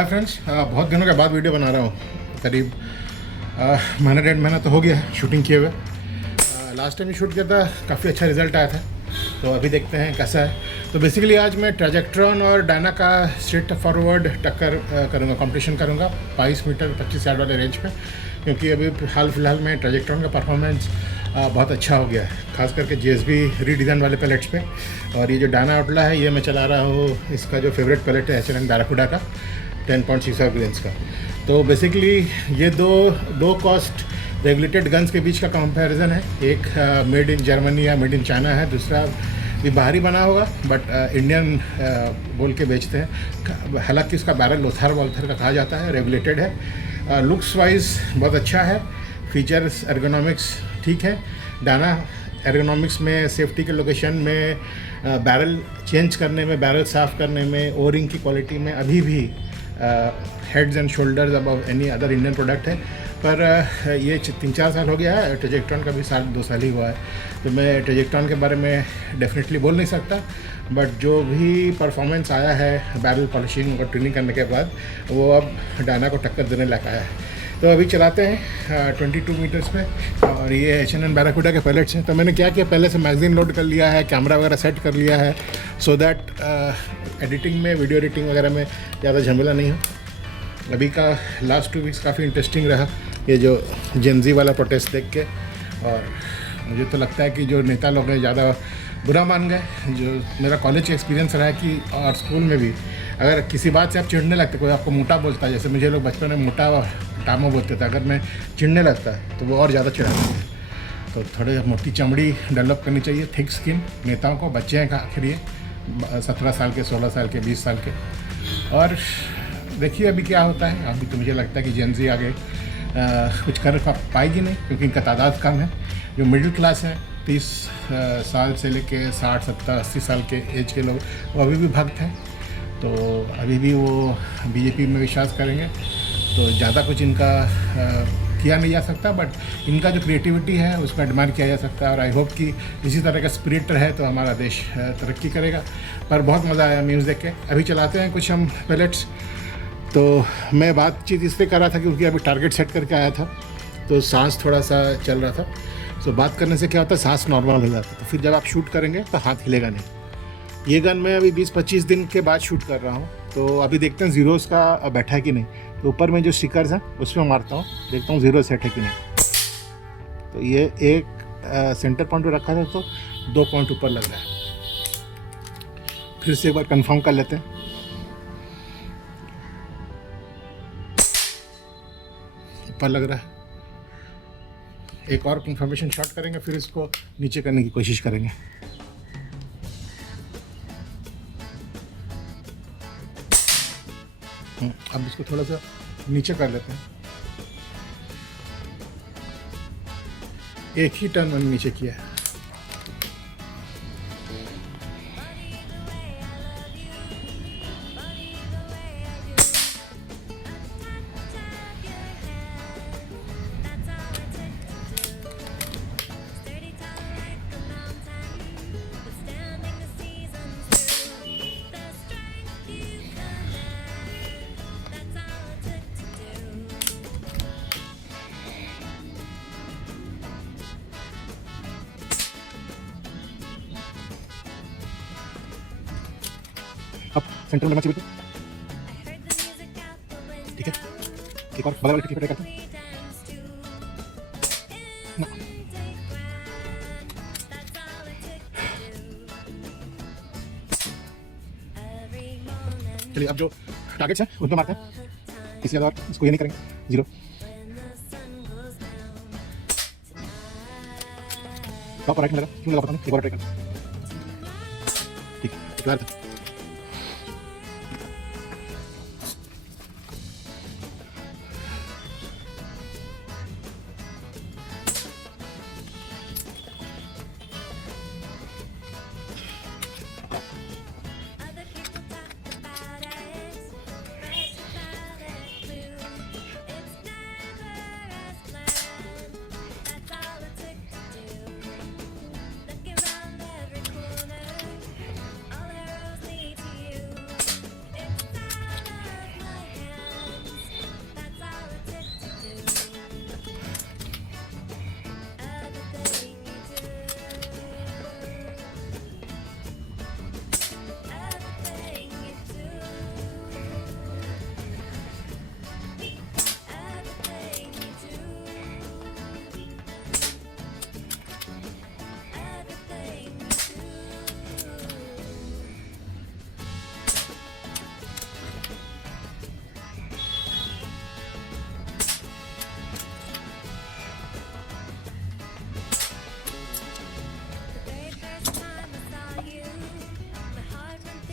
Hi friends, बहुत दिनों के बाद वीडियो बना रहा हूँ। करीब महीना डेढ़ महीना तो हो गया है शूटिंग किए हुए। लास्ट टाइम शूट किया था, काफ़ी अच्छा रिजल्ट आया था। तो अभी देखते हैं कैसा है। तो बेसिकली आज मैं ट्रैजेक्ट्रॉन और डायना का स्ट्रेट फॉरवर्ड टक्कर करूँगा, कंपटीशन करूँगा 22 मीटर 25 यार्ड वाले रेंज पे, क्योंकि अभी हाल फिलहाल में ट्रैजेक्ट्रॉन का परफॉर्मेंस बहुत अच्छा हो गया है, खास करके GSB रीडिज़ाइन वाले पैलेट्स पे। और ये जो डायना आउटला है, ये मैं चला रहा हूँ, इसका जो फेवरेट पैलेट है H&M बैराकुडा का 10.65 रेंज का। तो बेसिकली ये दो कॉस्ट रेगुलेटेड गन्स के बीच का कंपैरिजन है। एक मेड इन जर्मनी या मेड इन चाइना है, दूसरा भी बाहरी बना होगा बट इंडियन बोल के बेचते हैं। हालांकि इसका बैरल लोथर वॉल्थर का कहा जाता है, रेगुलेटेड है। लुक्स वाइज बहुत अच्छा है, फीचर्स एर्गोनॉमिक्स ठीक है। डायना एर्गोनॉमिक्स में, सेफ्टी के लोकेशन में, बैरल चेंज करने में, बैरल साफ़ करने में, ओरिंग की क्वालिटी में अभी भी heads and shoulders above any other Indian product है। पर ये 3-4 साल हो गया है, ट्रैजेक्ट्रॉन का भी 2 साल ही हुआ है। तो मैं ट्रैजेक्ट्रॉन के बारे में डेफिनेटली बोल नहीं सकता, बट जो भी परफॉर्मेंस आया है बैरल पॉलिशिंग और ट्यूनिंग करने के बाद, वो अब डायना को टक्कर देने लायक आया है। तो अभी चलाते हैं 22 मीटर्स पे। और ये H&M बैराकुडा के पैलेट्स हैं। तो मैंने क्या किया, पहले से मैगज़ीन लोड कर लिया है, कैमरा वगैरह सेट कर लिया है, सो दैट एडिटिंग में, वीडियो एडिटिंग वगैरह में ज़्यादा झमेला नहीं हो। अभी का लास्ट 2 वीक्स काफ़ी इंटरेस्टिंग रहा, ये जो जेनजी वाला प्रोटेस्ट देख के। और मुझे तो लगता है कि जो नेता लोग हैं ज़्यादा बुरा मान गए। जो मेरा कॉलेज एक्सपीरियंस रहा है कि, और स्कूल में भी, अगर किसी बात से आप चिढ़ने लगते, कोई आपको मोटा बोलता है, जैसे मुझे लोग बचपन में मोटा टामो बोलते थे, अगर मैं चिढ़ने लगता है तो वो और ज़्यादा चिढ़ाते हैं। तो थोड़े मोटी चमड़ी डेवलप करनी चाहिए, थिक स्किन नेताओं को। बच्चे हैं आखिर ये 17 साल के, 16 साल के, 20 साल के। और देखिए अभी क्या होता है। अभी तो मुझे लगता है कि जेनजी आगे कुछ कर पाएगी नहीं, क्योंकि इनका तादाद कम है। जो मिडिल क्लास है, 30 साल से लेके 60, 70, 80 साल के एज के लोग, वो अभी भी भक्त हैं। तो अभी भी वो BJP में विश्वास करेंगे। तो ज़्यादा कुछ इनका किया नहीं जा सकता, बट इनका जो क्रिएटिविटी है उसको एडमायर किया जा सकता है। और आई होप कि इसी तरह का स्पिरिट रहे तो हमारा देश तरक्की करेगा। पर बहुत मज़ा आया न्यूज़ देख के। अभी चलाते हैं कुछ हम पैलेट्स। तो मैं बातचीत इसलिए कर रहा था क्योंकि अभी टारगेट सेट करके आया था, तो सांस थोड़ा सा चल रहा था। तो बात करने से क्या होता है, सांस नॉर्मल हो जाता है। तो फिर जब आप शूट करेंगे तो हाथ हिलेगा नहीं। ये गन मैं अभी 20-25 दिन के बाद शूट कर रहा हूँ। तो अभी देखते हैं ज़ीरोज़ का बैठा है कि नहीं। तो ऊपर में जो स्टिकर्स हैं उसमें मारता हूँ, देखता हूँ ज़ीरो सेट है कि नहीं। तो ये एक सेंटर पॉइंट पर रखा था, तो 2 पॉइंट ऊपर लग रहा है। फिर से एक बार कंफर्म कर लेते हैं। ऊपर लग रहा है। एक और कंफर्मेशन शॉट करेंगे, फिर इसको नीचे करने की कोशिश करेंगे। अब इसको थोड़ा सा नीचे कर लेते हैं। एक ही टर्न मैंने नीचे किया है। अब सेंटर में लगना चाहिए, ठीक है। एक और बगल वाली ट्राई करते हैं। चलिए अब जो टारगेट्स हैं उन पर मारते हैं, किसी और इसको ये नहीं करेंगे। 0 टॉप राइट में लगा, क्यों लगा पता नहीं। एक और ट्राई करते हैं, ठीक है। एक बार था।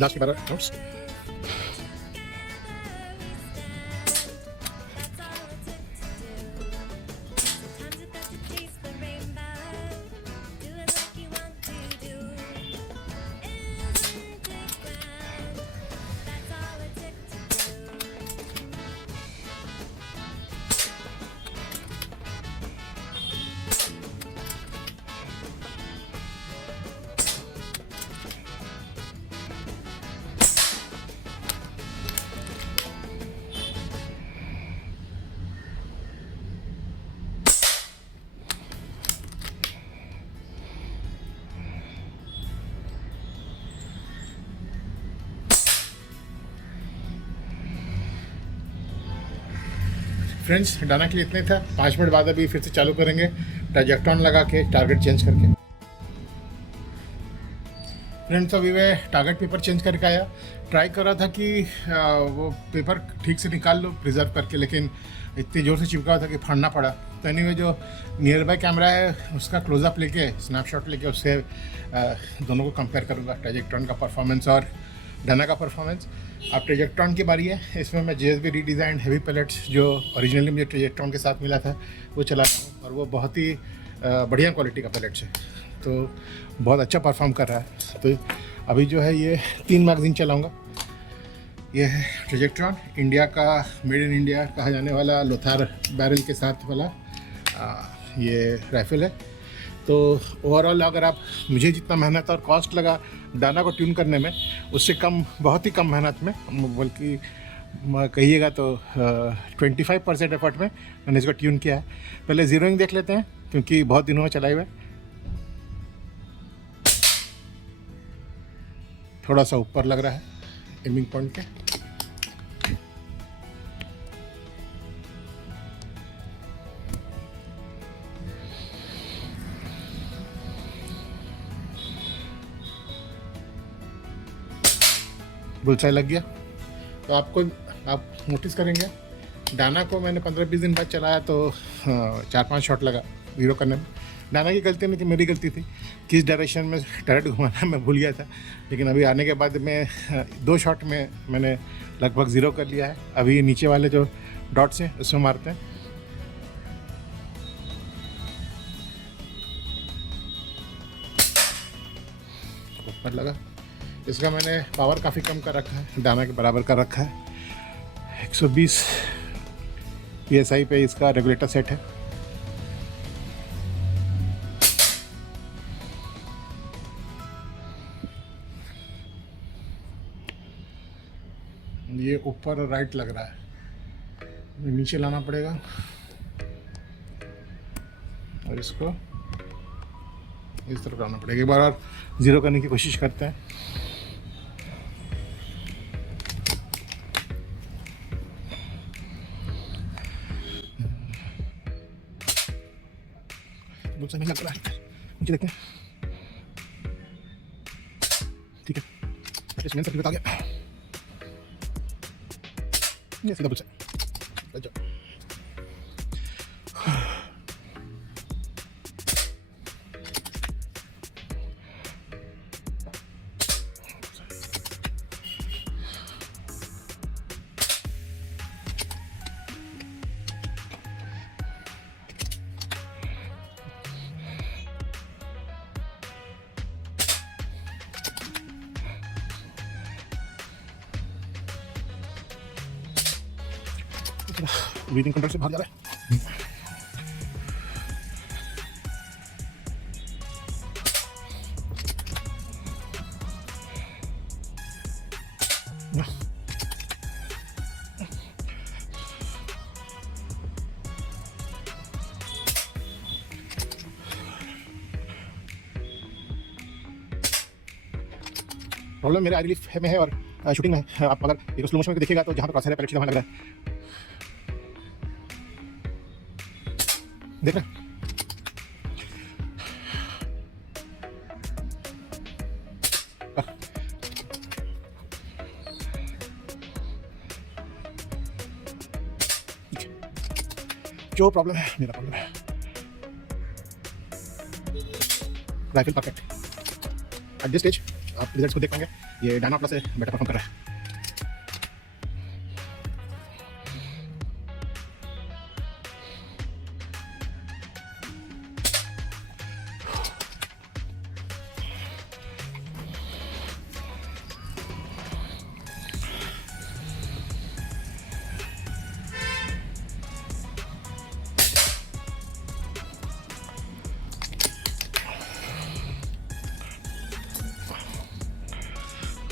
लास्ट के 12 नोट्स। फ्रेंड्स डाना के लिए इतने था। 5 मिनट बाद अभी फिर से चालू करेंगे ट्रैजेक्टॉन लगा के, टारगेट चेंज करके। फ्रेंड्स अभी मैं टारगेट पेपर चेंज करके आया। ट्राई कर रहा था कि वो पेपर ठीक से निकाल लो प्रिजर्व करके, लेकिन इतनी ज़ोर से चिपका हुआ था कि फाड़ना पड़ा। तो एनीवे जो नियर बाय कैमरा है उसका क्लोजअप लेके, स्नैपशॉट लेके उससे दोनों को कंपेयर करूँगा, ट्रैजेक्टॉन का परफॉर्मेंस और डाना का परफॉर्मेंस। अब ट्रैजेक्टॉन की बारी है। इसमें मैं JSB रीडिज़ाइंड हेवी पैलेट्स जो ओरिजिनली मुझे ट्रैजेक्टॉन के साथ मिला था वो चला रहा हूँ, और वो बहुत ही बढ़िया क्वालिटी का पैलेट्स है, तो बहुत अच्छा परफॉर्म कर रहा है। तो अभी जो है ये 3 मैगज़ीन चलाऊँगा। ये है ट्रैजेक्टॉन, इंडिया का, मेड इन इंडिया कहा जाने वाला लोथार बैरल के साथ वाला ये राइफल है। तो ओवरऑल अगर आप, मुझे जितना मेहनत और कॉस्ट लगा डाना को ट्यून करने में, उससे कम, बहुत ही कम मेहनत में, बल्कि कहिएगा तो 25% एफर्ट में मैंने इसको ट्यून किया है। पहले ज़ीरोइंग देख लेते हैं क्योंकि बहुत दिनों में चलाए हुए। थोड़ा सा ऊपर लग रहा है एमिंग पॉइंट के। बुलसाई लग गया। तो आप नोटिस करेंगे डाना को मैंने 15-20 दिन बाद चलाया तो 4-5 शॉट लगा ज़ीरो करने में। डाना की गलती नहीं थी, मेरी गलती थी। किस डायरेक्शन में टर्रेट घुमाना मैं भूल गया था, लेकिन अभी आने के बाद में 2 शॉट में मैंने लगभग ज़ीरो कर लिया है। अभी नीचे वाले जो डॉट्स हैं उसमें मारते हैं। ऊपर लगा। इसका मैंने पावर काफ़ी कम कर रखा है, डाना के बराबर कर रखा है। 120 PSI पे इसका रेगुलेटर सेट है। ये ऊपर राइट लग रहा है, नीचे लाना पड़ेगा और इसको इस तरफ लाना पड़ेगा। एक बार और ज़ीरो करने की कोशिश करते हैं। मुझसे नहीं लग रहा है, नीचे देखते हैं। ठीक है, मेन सर्किट आ गया। ये सीधा बुलसाई। ब्रीदिंग कंट्रोल से भाग जा रहा है। प्रॉब्लम मेरे आई रिलीफ में है और शूटिंग में है। आप अगर एक स्लो मोशन में देखिएगा तो जहाँ पर क्रॉस है पैलेट सीधा वहाँ लग रहा है। देख रहे हैं? जो प्रॉब्लम है मेरा प्रॉब्लम है। Rifle perfect at this stage. आप रिजल्ट को देख पाएंगे। ये डायना प्लस से बेटर परफॉर्म कर रहा है।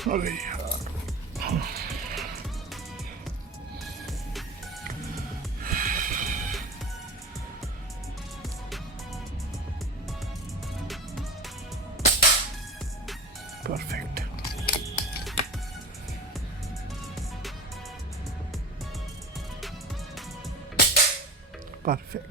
अरे यार, परफेक्ट। परफेक्ट।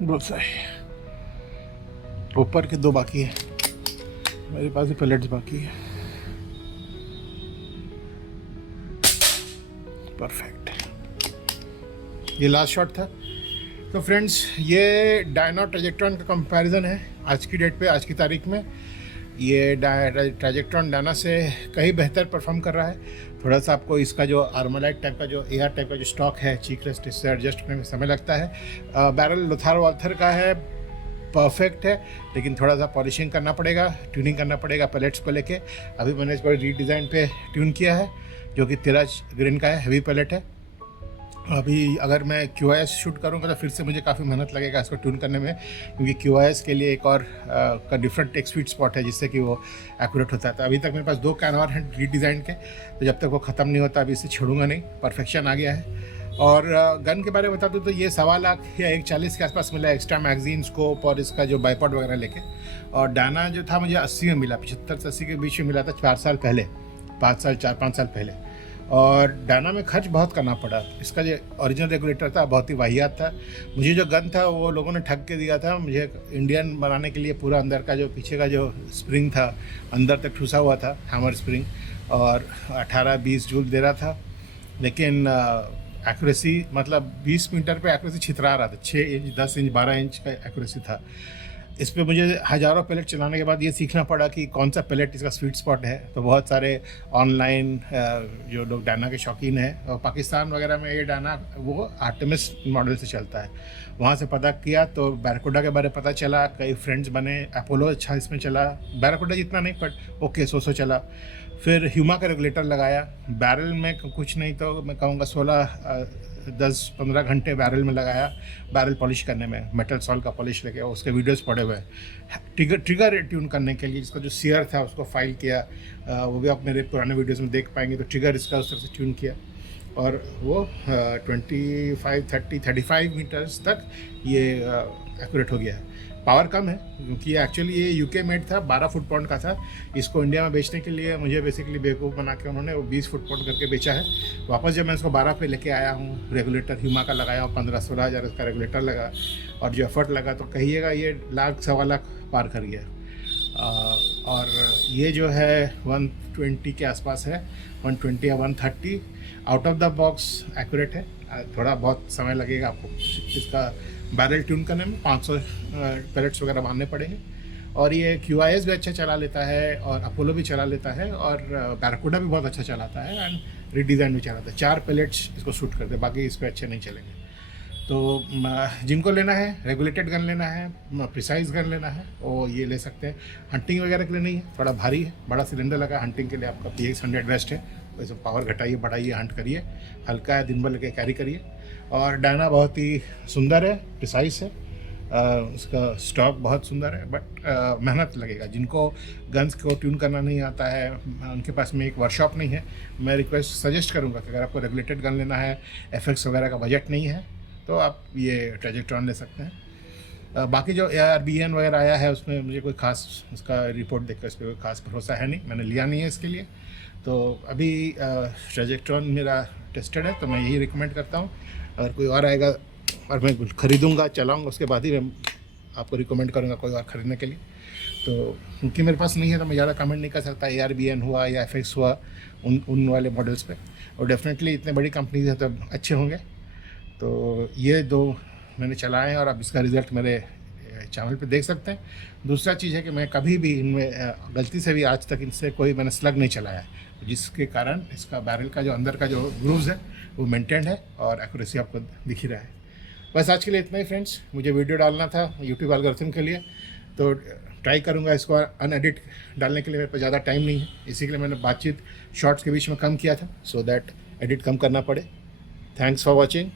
बहुत सही। ऊपर के 2 बाकी है, मेरे पास भी पैलेट्स बाकी है। परफेक्ट। ये लास्ट शॉट था। तो फ्रेंड्स, ये डायना ट्रैजेक्ट्रॉन का कंपैरिजन है आज की डेट पे, आज की तारीख में। ये ट्रैजेक्ट्रॉन डायना से कहीं बेहतर परफॉर्म कर रहा है। थोड़ा सा आपको इसका जो आर्मोलाइट टाइप का जो एआर टाइप का जो स्टॉक है, चीक रेस्ट, इससे एडजस्ट करने में समय लगता है। बैरल लोथार वाल्थर का है, परफेक्ट है, लेकिन थोड़ा सा पॉलिशिंग करना पड़ेगा, ट्यूनिंग करना पड़ेगा पैलेट्स को लेके। अभी मैंने इसको रीडिज़ाइन पे ट्यून किया है, जो कि 13 ग्रेन का है, हैवी पैलेट है। अभी अगर मैं QIS शूट करूँगा तो फिर से मुझे काफ़ी मेहनत लगेगा इसको ट्यून करने में, क्योंकि QIS के लिए एक और का डिफरेंट एक स्वीट स्पॉट है जिससे कि वो एक्यूरेट होता है। तो अभी तक मेरे पास 2 कैनवार हैं रीडिज़ाइन के, तो जब तक वो ख़त्म नहीं होता अभी इसे छोड़ूंगा नहीं, परफेक्शन आ गया है। और गन के बारे में बता दूँ तो ये 1.25 लाख या 1.40 के आसपास मिला, एक्स्ट्रा मैगजीन स्कोप और इसका जो बाइपॉड वगैरह लेके। और डायना जो था मुझे 80 में मिला, 75 से 80 के बीच में मिला था 4 साल पहले, 4-5 साल पहले। और डायना में खर्च बहुत करना पड़ा। इसका जो ओरिजिनल रेगुलेटर था बहुत ही वाहियात था। मुझे जो गन था वो लोगों ने ठग के दिया था। मुझे इंडियन बनाने के लिए पूरा अंदर का जो पीछे का जो स्प्रिंग था अंदर तक ठुसा हुआ था, हैमर स्प्रिंग, और 18-20 जूल दे रहा था, लेकिन एक्यूरेसी मतलब 20 मीटर पे एक्यूरेसी छितरा रहा था। 6 इंच, 10 इंच, 12 इंच का एक्यूरेसी था। इस पर मुझे हज़ारों पैलेट चलाने के बाद ये सीखना पड़ा कि कौन सा पैलेट इसका स्वीट स्पॉट है। तो बहुत सारे ऑनलाइन जो लोग डायना के शौकीन हैं, और पाकिस्तान वगैरह में ये डायना वो आर्टेमिस मॉडल से चलता है, वहाँ से पता किया तो बैराकुडा के बारे में पता चला। कई फ्रेंड्स बने, अपोलो अच्छा इसमें चला, बैराकुडा जितना नहीं बट ओके, सो चला। फिर ह्यूमा का रेगुलेटर लगाया। बैरल में कुछ नहीं तो मैं कहूँगा 10-15 घंटे बैरल में लगाया, बैरल पॉलिश करने में, मेटल सॉल्ट का पॉलिश लेके। उसके वीडियोस पड़े हुए हैं। ट्रिगर ट्यून करने के लिए जिसका जो सियर था उसको फाइल किया, वो भी आप मेरे पुराने वीडियोस में देख पाएंगे। तो ट्रिगर इसका उस तरह से ट्यून किया, और वो 25-30-35 मीटर्स तक ये एक्यूरेट हो गया है। पावर कम है क्योंकि एक्चुअली ये यूके मेड था, 12 फुट पाउंड का था। इसको इंडिया में बेचने के लिए मुझे बेसिकली बेवकूफ़ बना के उन्होंने वो 20 फुट पाउंड करके बेचा है। वापस जब मैं इसको 12 पे लेके आया हूँ, रेगुलेटर ह्यूमा का लगाया हूँ, 15-16 हज़ार इसका रेगुलेटर लगा, और जो एफर्ट लगा तो कहिएगा ये 1-1.25 लाख पार कर गया। और ये जो है 120 के आसपास है, 120 या 130। Out of the box accurate है। थोड़ा बहुत समय लगेगा आपको इसका बैरल ट्यून करने में, 500 पैलेट्स वगैरह बांधने पड़ेंगे। और ये QIS भी अच्छा चला लेता है, और अपोलो भी चला लेता है, और बैराकुडा भी बहुत अच्छा चलाता है, एंड रीडिज़ाइन भी चलाता है। 4 पैलेट्स इसको शूट करते हैं, बाकी इस पर अच्छे नहीं चलेंगे। तो जिनको लेना है, रेगुलेटेड गन लेना है, प्रिसाइज गन लेना है, वो ये ले सकते हैं। हंटिंग वगैरह के लिए नहीं है, थोड़ा भारी है, बड़ा सिलेंडर लगा। हंटिंग के लिए आपका PX 100 बेस्ट है। तो इसमें पावर घटाइए, बढ़ाइए, हंट करिए, हल्का है, दिन भर लेके कैरी करिए। और डायना बहुत ही सुंदर है, प्रिसाइज है, उसका स्टॉक बहुत सुंदर है, बट मेहनत लगेगा। जिनको गन्स को ट्यून करना नहीं आता है, उनके पास में एक वर्कशॉप नहीं है, मैं रिक्वेस्ट सजेस्ट करूंगा कि अगर आपको रेगुलेटेड गन लेना है, FX वगैरह का बजट नहीं है, तो आप ये ट्रैजेक्ट्रॉन ले सकते हैं। बाकी जो ARBN वगैरह आया है उसमें मुझे कोई खास उसका रिपोर्ट देखकर इस पर कोई खास भरोसा है नहीं, मैंने लिया नहीं है इसके लिए। तो अभी ट्रैजेक्टरॉन मेरा टेस्टेड है, तो मैं यही रिकमेंड करता हूँ। अगर कोई और आएगा और मैं ख़रीदूँगा चलाऊँगा उसके बाद ही मैं आपको रिकमेंड करूँगा कोई और ख़रीदने के लिए। तो क्योंकि मेरे पास नहीं है तो मैं ज़्यादा कमेंट नहीं कर सकता। ARBN हुआ या FX हुआ उन वाले मॉडल्स पे, और डेफिनेटली इतने बड़ी कंपनीज हैं तो अच्छे होंगे। तो ये 2 मैंने चलाए हैं और आप इसका रिज़ल्ट मेरे चैनल पे देख सकते हैं। दूसरा चीज़ है कि मैं कभी भी इनमें गलती से भी आज तक इनसे कोई मैंने स्लग नहीं चलाया है, जिसके कारण इसका बैरल का जो अंदर का जो ग्रूव्स है वो मेंटेन्ड है और एक्यूरेसी आपको दिख ही रहा है। बस आज के लिए इतना ही फ्रेंड्स, मुझे वीडियो डालना था यूट्यूब एल्गोरिथम के लिए, तो ट्राई करूँगा इसको अनएडिट डालने के लिए। मेरे पास ज़्यादा टाइम नहीं है, इसी के लिए मैंने बातचीत शॉर्ट्स के बीच में कम किया था, सो दैट एडिट कम करना पड़े। Thanks for watching.